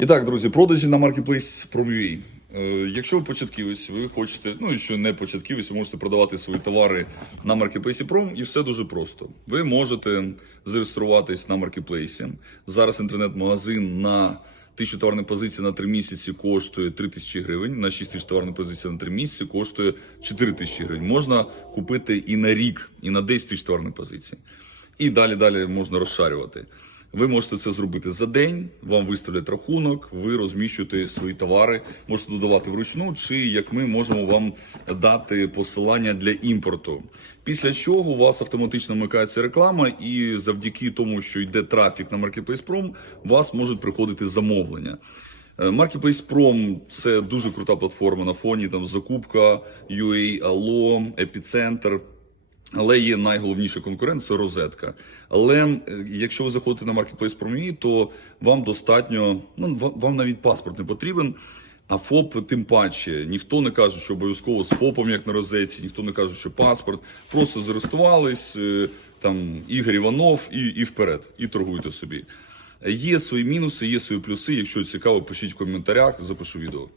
І так, друзі, продажі на Marketplace Prom.ua. Е, Якщо ви початківець, ви хочете, ну і що не початківець, ви можете продавати свої товари на Marketplace Prom, і все дуже просто. Ви можете зареєструватись на Marketplace. Зараз інтернет-магазин на тисячу товарних позицій на 3 місяці коштує 3 тисячі гривень, на 6 тисяч товарних позицій на 3 місяці коштує 4 тисячі гривень. Можна купити і на рік, і на 10 тисяч товарних позицій. І далі далі можна розшарювати. Ви можете це зробити за день, вам виставлять рахунок, ви розміщуєте свої товари, можете додавати вручну, чи як ми можемо вам дати посилання для імпорту. Після чого у вас автоматично вмикається реклама, і завдяки тому, що йде трафік на Marketplace Prom, у вас можуть приходити замовлення. Е, Marketplace Prom – це дуже крута платформа на фоні там закупка, UA, Allo, Епіцентр. Але є найголовніший конкурент це розетка. Але е, якщо ви заходите на Marketplace Prom.ua, то вам достатньо, ну вам- навіть паспорт не потрібен. А ФОП тим паче ніхто не каже, що обов'язково з ФОПом, як на розетці, ніхто не каже, що паспорт. Просто зареєструвались, е, там Ігор Іванов і, і вперед, і торгуйте собі. Є свої мінуси, є свої плюси. Якщо цікаво, пишіть в коментарях, запишу відео.